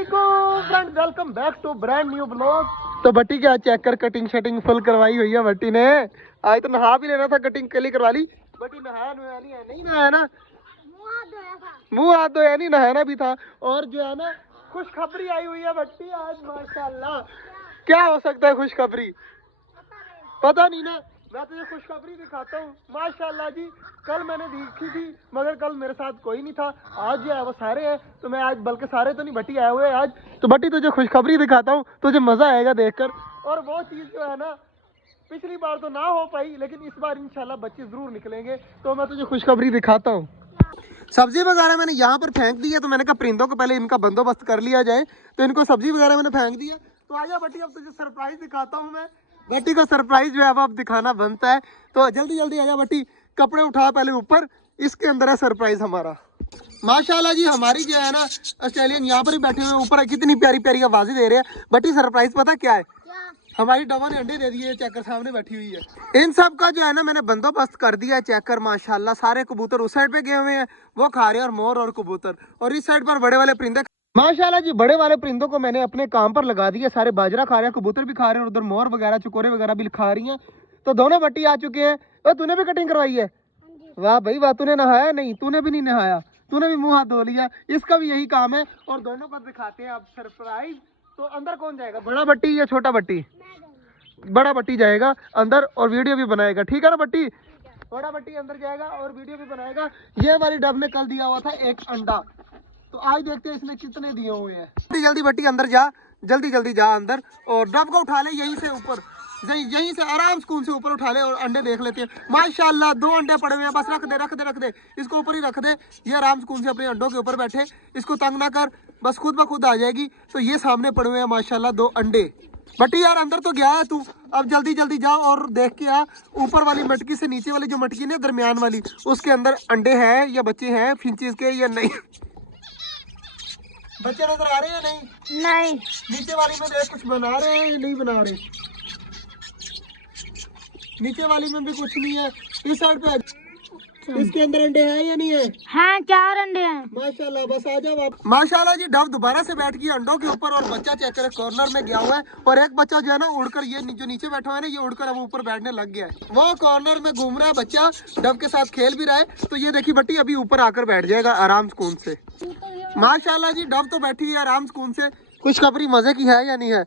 वालेकुम friends, welcome back to brand new blog. तो बट्टी क्या चेक कर, कटिंग शटिंग फुल करवाई हुई है बट्टी ने। आज तो नहा भी लेना था, कटिंग के लिए करवा ली। बट्टी नहाया नहीं है, नहीं नहाया ना, मुंह हाथ धोया नहीं, नहाना भी था। और जो है ना खुशखबरी आई हुई है बट्टी आज, माशाल्लाह। क्या हो सकता है खुशखबरी, पता नहीं ना। मैं तुझे खुशखबरी दिखाता हूँ माशाल्लाह जी। कल मैंने देखी थी मगर कल मेरे साथ कोई नहीं था। आज जो है वो सारे हैं, तो मैं आज, बल्कि सारे तो नहीं, बट्टी आए हुए हैं आज। तो बट्टी तुझे खुशखबरी दिखाता हूँ, तुझे मजा आएगा देखकर। और वो चीज़ जो है ना, पिछली बार तो ना हो पाई, लेकिन इस बार इंशाल्लाह बच्चे जरूर निकलेंगे। तो मैं तुझे खुशखबरी दिखाता हूँ। सब्जी वगैरह मैंने यहाँ पर फेंक दी है, तो मैंने कहा परिंदों को पहले इनका बंदोबस्त कर लिया जाए। तो इनको सब्जी वगैरह मैंने फेंक दिया। तो आजा बट्टी, अब तुझे सरप्राइज दिखाता हूँ मैं। बट्टी को सरप्राइज जो है वो अब दिखाना बनता है। तो जल्दी जल्दी आजा बट्टी, कपड़े उठा पहले ऊपर, इसके अंदर है सरप्राइज हमारा। माशाल्लाह जी, हमारी जो है ना ऑस्ट्रेलियन यहाँ पर ही बैठे हुए ऊपर, कितनी प्यारी प्यारी आवाजें दे रहे हैं। बट्टी सरप्राइज पता क्या है? हमारी डबा ने अंडे दे दिए, चेकर सामने बैठी हुई है। इन सब का जो है ना मैंने बंदोबस्त कर दिया है। चेकर माशाल्लाह, सारे कबूतर उस साइड पे गए हुए हैं, वो खा रहे हैं, और मोर और कबूतर, और इस साइड पर बड़े वाले परिंदे। माशाल्लाह जी, बड़े वाले परिंदों को मैंने अपने काम पर लगा दिया। सारे बाजरा खा रहे हैं, कबूतर भी खा रहे हैं, और उधर मोर वगैरह चकोरे वगैरह भी खा रही हैं। तो दोनों बट्टी आ चुके हैं। और तूने भी कटिंग करवाई है? वाह भाई वाह, तूने नहाया नहीं? तूने भी नहीं नहाया, तूने भी मुंह हाथ धो लिया। इसका भी यही काम है। और दोनों को दिखाते हैं अब सरप्राइज। तो अंदर कौन जाएगा, बड़ा बट्टी या छोटा बट्टी? बड़ा बट्टी जाएगा अंदर और वीडियो भी बनाएगा, ठीक है ना बट्टी? बड़ा बट्टी अंदर जाएगा और वीडियो भी बनाएगा। ये हमारी डब ने कल दिया हुआ था एक अंडा, तो आज देखते हैं इसने कितने दिए हुए हैं। जल्दी जल्दी बट्टी अंदर जा, जल्दी जल्दी जा अंदर, और डब को उठा ले यहीं से ऊपर, यहीं से आराम स्कूल से ऊपर उठा ले, और अंडे देख लेते हैं। माशाल्लाह 2 अंडे पड़े हुए हैं, बस रख दे रख दे रख दे, इसको ऊपर ही रख दे। ये आराम स्कूल से अपने अंडों के ऊपर बैठे, इसको तंग ना कर, बस खुद ब खुद आ जाएगी। तो ये सामने पड़े हुए हैं माशाल्लाह 2 अंडे। बट्टी यार अंदर तो गया है तू, अब जल्दी जल्दी जाओ और देख के आ, ऊपर वाली मटकी से नीचे वाली जो मटकी है दरमियान वाली, उसके अंदर अंडे हैं या बच्चे हैं फिंचेस के या नहीं। बच्चे नजर आ रहे हैं? नहीं नहीं। नीचे वाली में देख, कुछ बना रहे हैं या नहीं बना रहे? नीचे वाली में भी कुछ नहीं है। इस साइड पे इसके अंदर अंडे हैं या नहीं है? हाँ 4 अंडे हैं। माशाल्लाह, बस आ जाओ आप। माशाल्लाह जी, डब दोबारा से बैठ गई अंडों के ऊपर, और बच्चा चेक करे कॉर्नर में गया हुआ है, और एक बच्चा जो है ना उड़कर, ये जो नीचे बैठा हुआ है ना, ये उड़कर अब ऊपर बैठने लग गया है। वो कॉर्नर में घूम रहा है बच्चा, डब के साथ खेल भी रहा है। तो ये देखिए बट्टी अभी ऊपर आकर बैठ जाएगा आराम सुकून से। माशाल्लाह जी, डब तो बैठी हुई है आराम सुकून से। खुशखबरी मजे की है या नहीं है?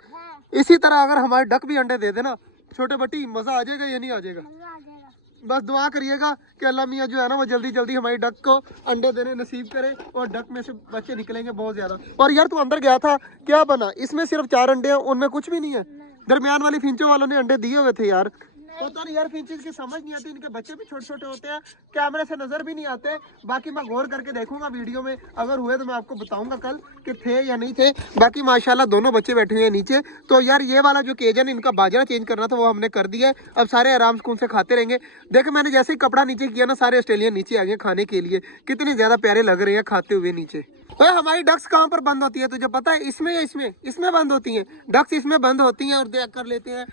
इसी तरह अगर हमारे डक भी अंडे दे देना छोटे बट्टी, मजा आ जाएगा या नहीं आ जाएगा? बस दुआ करिएगा कि अल्लाह मियाँ जो है ना वो जल्दी जल्दी हमारी डक को अंडे देने नसीब करे, और डक में से बच्चे निकलेंगे बहुत ज्यादा। और यार तू अंदर गया था, क्या बना? इसमें सिर्फ 4 अंडे हैं, उनमें कुछ भी नहीं है। दरमियान वाली फिंचों वालों ने अंडे दिए हुए थे यार। पता नहीं यार, फिंचेस की समझ नहीं आती, इनके बच्चे भी छोटे छोटे होते हैं, कैमरे से नजर भी नहीं आते। बाकी मैं गौर करके देखूंगा वीडियो में, अगर हुए तो मैं आपको बताऊंगा कल कि थे या नहीं थे। बाकी माशाल्लाह दोनों बच्चे बैठे हुए हैं नीचे। तो यार ये वाला जो केज है, इनका बाजरा चेंज करना था, वो हमने कर दिया है। अब सारे आराम सुकून से खाते रहेंगे। देखो मैंने जैसे ही कपड़ा नीचे किया ना, सारे ऑस्ट्रेलियन नीचे आ गए खाने के लिए। कितने ज्यादा प्यारे लग रहे हैं खाते हुए नीचे। ओए हमारी डक्स कहाँ पर बंद होती है तुझे पता है? इसमें या इसमें? इसमें बंद होती है डक्स, इसमें बंद होती है, और देख कर लेते हैं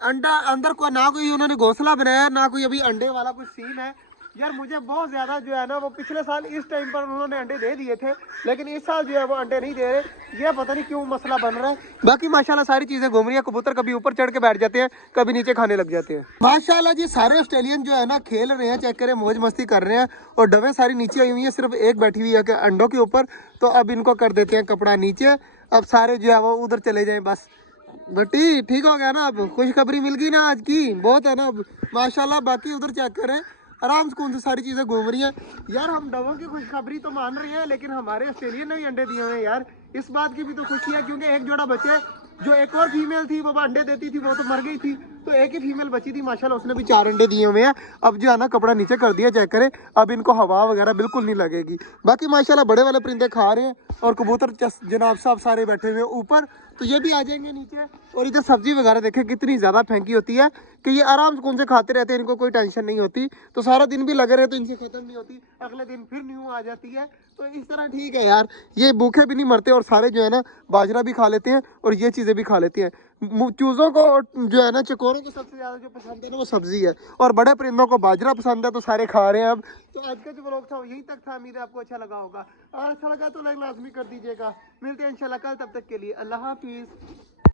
अंडा अंदर को। ना कोई उन्होंने घोंसला बनाया, ना कोई अभी अंडे वाला कुछ सीन है। यार मुझे बहुत ज्यादा जो है ना, वो पिछले साल इस टाइम पर उन्होंने अंडे दे दिए थे, लेकिन इस साल जो है वो अंडे नहीं दे रहे। ये पता नहीं क्यों मसला बन रहा है। बाकी माशाल्लाह सारी चीजें घूम रही है। कबूतर कभी ऊपर चढ़ के बैठ जाते हैं, कभी नीचे खाने लग जाते हैं। माशाल्लाह जी, सारे ऑस्ट्रेलियन जो है ना खेल रहे हैं, चेक करें, मौज मस्ती कर रहे हैं, और डबे सारी नीचे आई हुई है, सिर्फ एक बैठी हुई है अंडों के ऊपर। तो अब इनको कर देते हैं कपड़ा नीचे, अब सारे जो है वो उधर चले जाए बस। बट्टी ठीक हो गया ना? अब खुशखबरी मिल गई ना आज की, बहुत है ना अब माशाल्लाह। बाकी उधर चेक करें, आराम सुकून से सारी चीजें घूम रही हैं। यार हम डबों की खुशखबरी तो मान रहे हैं, लेकिन हमारे ऑस्ट्रेलियन ने भी अंडे दिए हुए हैं यार। इस बात की भी तो खुशी है, क्योंकि एक जोड़ा बच्चे, जो एक और फीमेल थी वो अंडे देती थी, वो तो मर गई थी, तो एक ही फीमेल बची थी माशाल्लाह, उसने भी 4 अंडे दिए हुए हैं। अब जो है ना कपड़ा नीचे कर दिया, चेक करें, अब इनको हवा वगैरह बिल्कुल नहीं लगेगी। बाकी माशाल्लाह बड़े वाले परिंदे खा रहे हैं, और कबूतर जनाब साहब सारे बैठे हुए ऊपर, तो ये भी आ जाएंगे नीचे। और इधर सब्जी वगैरह देखें कितनी ज्यादा फेंकी होती है, कि ये आराम सुकून से खाते रहते हैं, इनको कोई टेंशन नहीं होती। तो सारा दिन भी लगे रहे तो इनसे खत्म नहीं होती, अगले दिन फिर न्यू आ जाती है। तो इस तरह ठीक है यार, ये भूखे भी नहीं मरते, और सारे जो है ना बाजरा भी खा लेते हैं, और ये चीजें भी खा लेते हैं। चूजों को जो है ना, चकोरों को सबसे ज्यादा जो पसंद है ना वो सब्जी है, और बड़े परिंदों को बाजरा पसंद है, तो सारे खा रहे हैं अब। तो आज का जो व्लॉग था वो यहीं तक था। उम्मीद है आपको अच्छा लगा होगा, और अच्छा लगा तो लाइक लाजमी कर दीजिएगा। मिलते हैं इंशाल्लाह कल, तब तक के लिए अल्लाह हाफिज।